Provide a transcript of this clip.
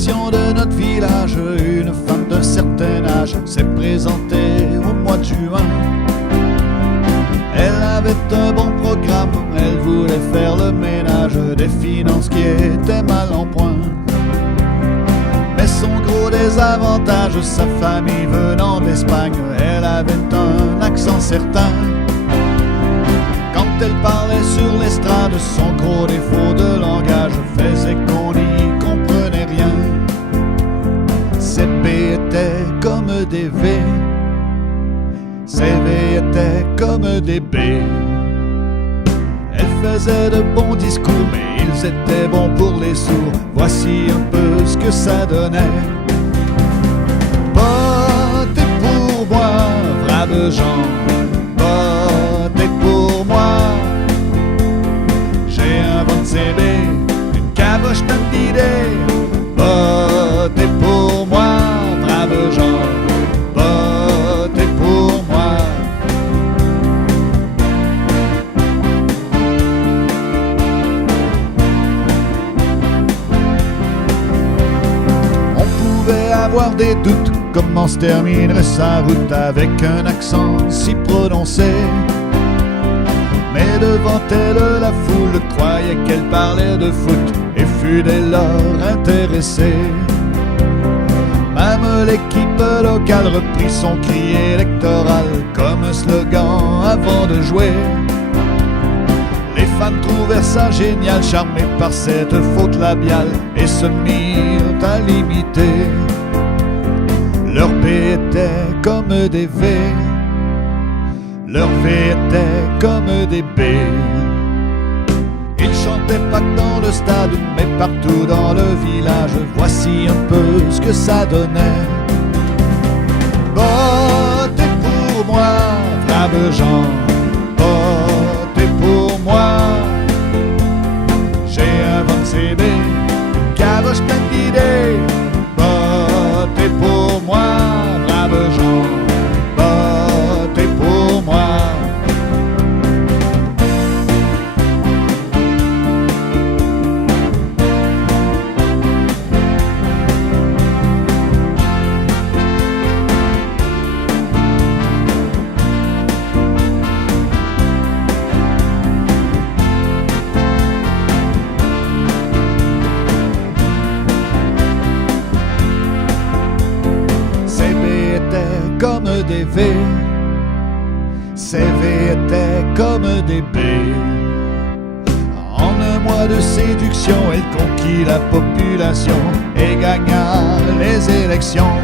élections de notre village, une femme d'un certain âge s'est présentée au mois de juin. Elle avait un bon programme, elle voulait faire le ménage des finances qui étaient mal en point. Mais son gros désavantage, sa famille venant d'Espagne, elle avait un accent certain. Quand elle parlait sur l'estrade, son gros défaut de langage faisait qu'on n'y comprenait rien. Ses B étaient comme des V, ses V étaient comme des B. Elle faisait de bons discours, mais ils étaient bons pour les sourds. Voici un peu ce que ça donnait. Votez pour moi, braves gens, votez pour moi. J'ai un bon CB, une caboche pleine d'idées. Votez pour moi, braves gens, votez pour moi. On pouvait avoir des doutes, comment se terminerait sa route avec un accent si prononcé. Mais devant elle, la foule croyait qu'elle parlait de foot et fut dès lors intéressée. Même l'équipe locale reprit son cri électoral comme un slogan avant de jouer. Les fans trouvèrent ça génial, charmés par cette faute labiale, et se mirent à l'imiter. Leur B était comme des V, leur V était comme des B. Ils chantaient pas que dans le stade, mais partout dans le village. Voici un peu ce que ça donnait. Votez pour moi, braves gens, votez pour moi. J'ai un bon CB, une caboche pleine d'idées. Votez pour moi, braves gens, votez pour moi. Comme des V, ces V étaient comme des B. En un mois de séduction, elle conquit la population et gagna les élections.